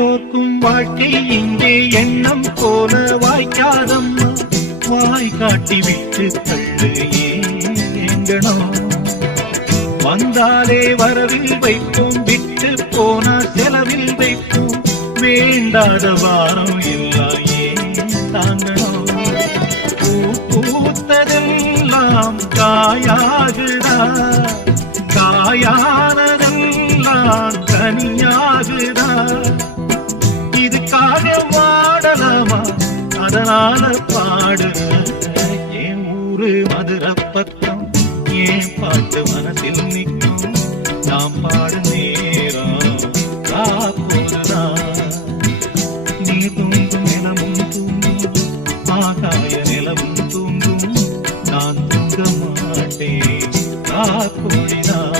எல்லோர்க்கும் வாழ்க்கை இங்கே எண்ணம் போல வாய்க்காதம்மா. வாய் காட்டி விட்டு தள்ளு ஏங்கணும். வந்தாலே வரவில் வைப்போம், விட்டு போனா செலவில் வைப்போம். வேண்டாத வாரம் எல்லாம் ஏன் தாங்கணும். பூத்ததெல்லாம் காயாகுதா, காயானதெல்லாம் கனியாகுதா. இதுக்காக வாடலாமா, அதனால பாடுற என் ஊரு மதுரை பக்கம். ஏன் பாட்டு மனசில் நிற்கும், நாம் பாடும் நேரம் காப்போதுதான். நீ தூங்கும் நிலமும் தூங்கும், ஆகாய நிலவும் தூங்கும், நான் தூங்க மாட்டேன் காப்போடிதான்.